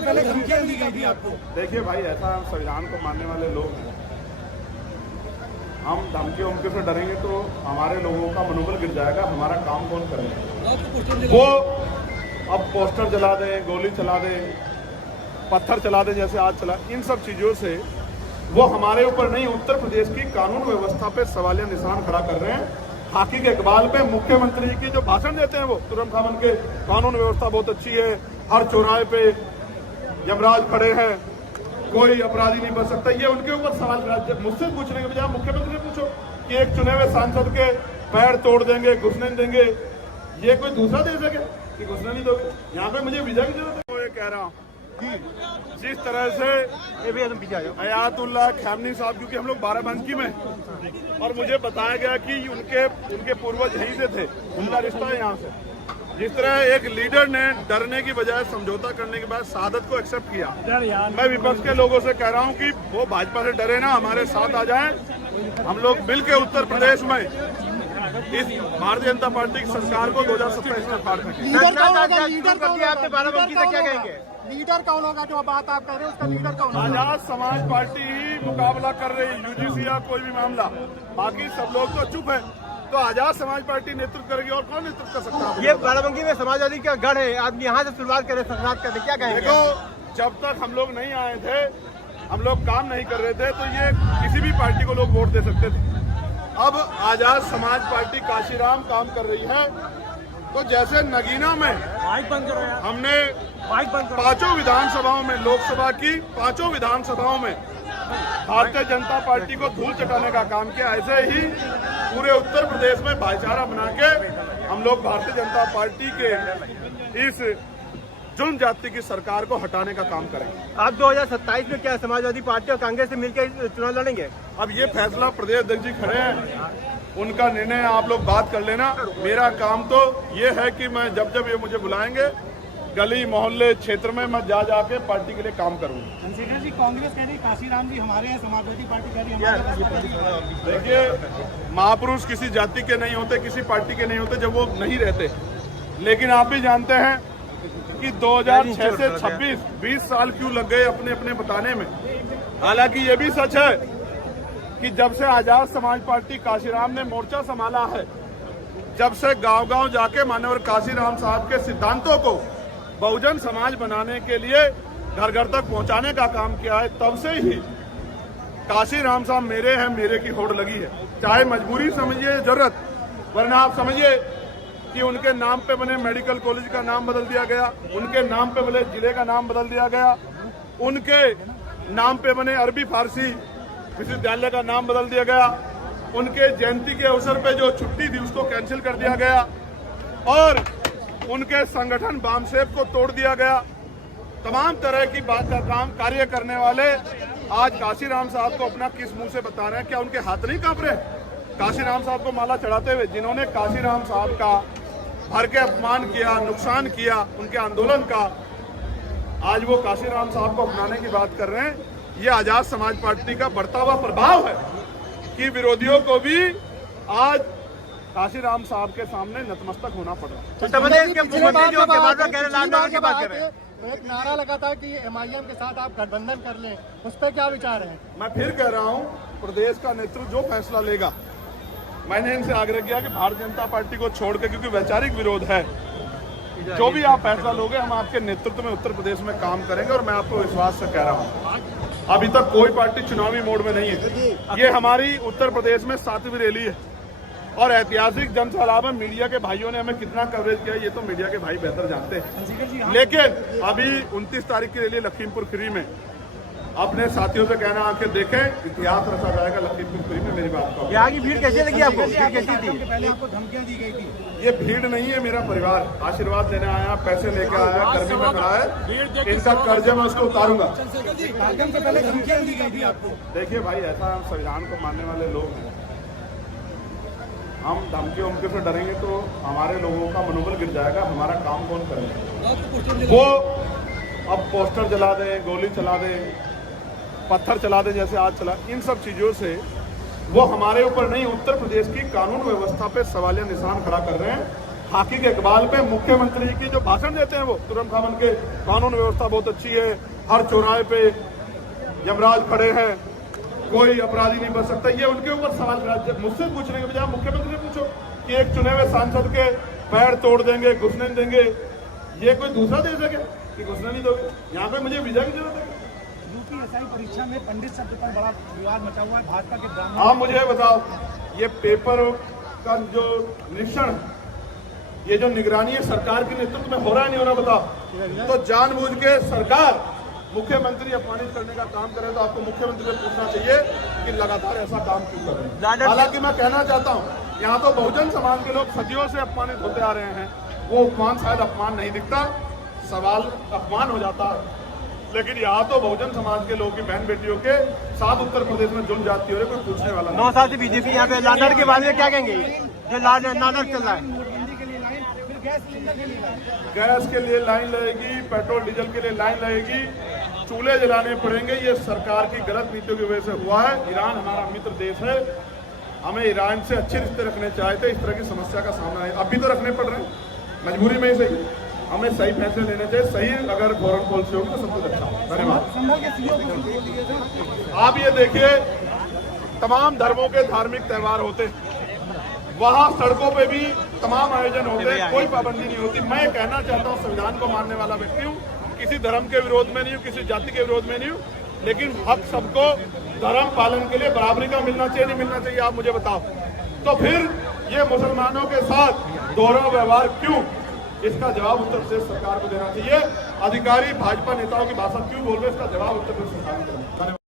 से पहले धमकियां दी गई थी आपको। देखिए भाई, ऐसा संविधान को मानने वाले लोग हैं, हम धमकी उमकी से डरेंगे तो हमारे लोगों का मनोबल गिर जाएगा। हमारा काम कौन करेगा? वो अब पोस्टर जला दें, गोली चला दें, पत्थर चला दें जैसे आज चला, इन सब चीज़ों से वो हमारे ऊपर नहीं, उत्तर प्रदेश की कानून व्यवस्था पे सवालिया निशान खड़ा कर रहे हैं। हाकी के इकबाल पे मुख्यमंत्री की जो भाषण देते हैं वो तुरंत खामन के कानून व्यवस्था बहुत अच्छी है, हर चौराहे पे यमराज खड़े हैं, कोई अपराधी नहीं बच सकता, ये उनके ऊपर सवाल खड़ा। मुझसे पूछने के बजाय मुख्यमंत्री से पूछो कि एक चुने हुए सांसद के पैर तोड़ देंगे, घुसने नहीं देंगे, ये कोई दूसरा देश है क्या कि घुसने नहीं दोगे? यहाँ पे मुझे वीजा की जरूरत है। मैं ये कह रहा हूँ जिस तरह से हयातुल्लाह खamenei साहब, क्योंकि हम लोग बाराबंकी में और मुझे बताया गया कि उनके पूर्वज यहीं से थे, उनका रिश्ता है यहाँ से। जिस तरह एक लीडर ने डरने की बजाय समझौता करने के बाद शहादत को एक्सेप्ट किया, मैं विपक्ष के लोगों से कह रहा हूँ कि वो भाजपा से डरे ना, हमारे साथ आ जाएं। हम लोग मिलकर उत्तर प्रदेश में इस भारतीय जनता पार्टी की सरकार को 2027 में फाड़ सकें। लीडर कौन होगा? जो बात आप कह रहे हैं उसका लीडर कौन होगा? आजाद समाज पार्टी ही मुकाबला कर रही है, यूजीसी या कोई भी मामला, बाकी सब लोग तो चुप है। तो आजाद समाज पार्टी नेतृत्व करेगी और कौन नेतृत्व कर सकता है? ये बाराबंकी में समाजवादी का गढ़ है, आदमी यहाँ से शुरुआत करे, संघर्ष करने, क्या कहेंगे? देखो, जब तक हम लोग नहीं आए थे, हम लोग काम नहीं कर रहे थे, तो ये किसी भी पार्टी को लोग वोट दे सकते थे। अब आजाद समाज पार्टी काशीराम काम कर रही है, तो जैसे नगीना में हमने 5 विधानसभाओं में, लोकसभा की 5 विधानसभाओं में भारतीय जनता पार्टी को धूल चटाने का काम किया, ऐसे ही पूरे उत्तर प्रदेश में भाईचारा बना के हम लोग भारतीय जनता पार्टी के इस जुल्म जाति की सरकार को हटाने का काम करेंगे। आप 2027 में क्या समाजवादी पार्टी और कांग्रेस से मिलकर चुनाव लड़ेंगे? अब ये फैसला प्रदेश अध्यक्ष जी खड़े हैं, उनका निर्णय आप लोग बात कर लेना। मेरा काम तो ये है कि मैं जब जब ये मुझे बुलाएंगे, गली मोहल्ले क्षेत्र में मैं जाके पार्टी के लिए काम करूंगा। चंद्रशेखर जी, कांग्रेस कह रही काशीराम जी हमारे हैं, समाजवादी पार्टी कह रही है। देखिए, महापुरुष किसी जाति के नहीं होते, किसी पार्टी के नहीं होते जब वो नहीं रहते। लेकिन आप भी जानते हैं कि 2006 से 26 20 साल क्यों लग गए अपने अपने बताने में। हालांकि ये भी सच है कि जब से आजाद समाज पार्टी काशीराम ने मोर्चा संभाला है, जब से गांव-गांव जाके माननीय काशीराम साहब के सिद्धांतों को बहुजन समाज बनाने के लिए घर घर तक पहुंचाने का काम किया है, तब से ही काशीराम साहब मेरे हैं, मेरे की होड़ लगी है। चाहे मजबूरी समझिए, जरूरत, वरना आप समझिए कि उनके नाम पे बने मेडिकल कॉलेज का नाम बदल दिया गया, उनके नाम पे बने जिले का नाम बदल दिया गया, उनके नाम पे बने अरबी फारसी विश्वविद्यालय का नाम बदल दिया गया, उनके जयंती के अवसर पे जो छुट्टी थी उसको कैंसिल कर दिया गया, और उनके संगठन बामसेब को तोड़ दिया गया। तमाम तरह की बात का काम कार्य करने वाले आज काशीराम साहब को अपना किस मुंह से बता रहे हैं? क्या उनके हाथ नहीं कांप रहे? काशीराम साहब को माला चढ़ाते हुए जिन्होंने काशीराम साहब का भर के अपमान किया, नुकसान किया उनके आंदोलन का, आज वो काशीराम साहब को अपनाने की बात कर रहे हैं। ये आजाद समाज पार्टी का बढ़ता हुआ प्रभाव है कि विरोधियों को भी आज काशीराम साहब के सामने नतमस्तक होना पड़ रहा है। एक नारा लगा था कि MIM के साथ आप गठबंधन कर लें, उस पर क्या विचार है? मैं फिर कह रहा हूं, प्रदेश का नेतृत्व जो फैसला लेगा, मैंने इनसे आग्रह किया कि भारतीय जनता पार्टी को छोड़ के, क्योंकि वैचारिक विरोध है, जो भी आप फैसला लोगे हम आपके नेतृत्व में उत्तर प्रदेश में काम करेंगे। और मैं आपको विश्वास से कह रहा हूँ, अभी तक कोई पार्टी चुनावी मोड में नहीं है। ये हमारी उत्तर प्रदेश में 7वीं रैली है और ऐतिहासिक जनसभा में मीडिया के भाइयों ने हमें कितना कवरेज किया ये तो मीडिया के भाई बेहतर जानते हैं। लेकिन अभी 29 तारीख के लिए लखीमपुर खीरी में अपने साथियों से कहना आके देखें, इतिहास रचा जाएगा लखीमपुर खीरी में। मेरी बात को यहाँ की भीड़ कैसी लगी आपको? भीड़ कैसी थी? पहले आपको धमकियां दी गई थी। ये भीड़ नहीं है, मेरा परिवार आशीर्वाद लेने आया, पैसे लेके आया, गर्मी में खड़ा है, इनका कर्ज मैं उसको उतारूंगा। चंद्रशेखर जी, कार्यक्रम से पहले धमकियां दी गई थी आपको। देखिए भाई, ऐसा संविधान को मानने वाले लोग हैं, हम धमकी उमकी से डरेंगे तो हमारे लोगों का मनोबल गिर जाएगा। हमारा काम कौन करेगा? वो अब पोस्टर जला दें, गोली चला दें, पत्थर चला दें जैसे आज चला, इन सब चीज़ों से वो हमारे ऊपर नहीं, उत्तर प्रदेश की कानून व्यवस्था पे सवालिया निशान खड़ा कर रहे हैं। खाकी के इकबाल पे मुख्यमंत्री की जो भाषण देते हैं वो तुरंत खामन के कानून व्यवस्था बहुत अच्छी है, हर चौराहे पे यमराज खड़े हैं, कोई अपराधी नहीं बच सकता, ये उनके ऊपर सवाल करा। मुझसे पूछने के बजाय मुख्यमंत्री से पूछो कि एक चुने हुए सांसद के पैर तोड़ देंगे, घुसने नहीं देंगे, ये कोई दूसरा देश है क्या कि घुसने नहीं दोगे? यहाँ पे मुझे वीजा की जरूरत है? यूपीएसआई परीक्षा में पंडित शब्द पर बड़ा विवाद मचा हुआ है, भाजपा के ब्राह्मण। आप मुझे बताओ, ये पेपर का जो निरीक्षण, ये जो निगरानी है सरकार के नेतृत्व में हो रहा है नहीं हो रहा बताओ? तो जानबूझ के सरकार मुख्यमंत्री अपमानित करने का काम करे तो आपको मुख्यमंत्री से पूछना चाहिए कि लगातार ऐसा काम क्यों कर रहे हैं। हालांकि मैं कहना चाहता हूँ, यहाँ तो बहुजन समाज के लोग सदियों से अपमानित होते आ रहे हैं, वो अपमान शायद अपमान नहीं दिखता, सवाल अपमान हो जाता है, लेकिन यहाँ तो बहुजन समाज के लोगों की बहन बेटियों के साथ उत्तर प्रदेश में जुल्म जाती हो रही, कोई पूछने वाला 9 साल से बीजेपी यहाँ पे लानर के बारे में क्या कहेंगे? जो लानर चल रहा है, गैस के लिए लाइन लगेगी, पेट्रोल डीजल के लिए लाइन लगेगी, चूल्हे जलाने पड़ेंगे। ये सरकार की गलत नीतियों की वजह से हुआ है। ईरान हमारा मित्र देश है, हमें ईरान से अच्छे रिश्ते रखने चाहिए थे, इस तरह की समस्या का सामना है, अभी तो रखने पड़ रहे हैं, मजबूरी में ही सही। हमें सही फैसले लेने चाहिए, सही अगर फॉरेन पॉलिसी होगी तो सब कुछ अच्छा होगा। धन्यवाद। आप ये देखिए, तमाम धर्मों के धार्मिक त्योहार होते हैं, वहाँ सड़कों पे भी तमाम आयोजन होते हैं, कोई पाबंदी नहीं होती। मैं कहना चाहता हूँ, संविधान को मानने वाला व्यक्ति हूँ, किसी धर्म के विरोध में नहीं हूँ, किसी जाति के विरोध में नहीं हूँ, लेकिन हक सबको धर्म पालन के लिए बराबरी का मिलना चाहिए, नहीं मिलना चाहिए? आप मुझे बताओ। तो फिर ये मुसलमानों के साथ दोहरा व्यवहार क्यों? इसका जवाब उत्तर प्रदेश सरकार को देना चाहिए। अधिकारी भाजपा नेताओं की भाषा क्यों बोल रहे हैं, इसका जवाब उत्तर प्रदेश सरकार को देना चाहिए।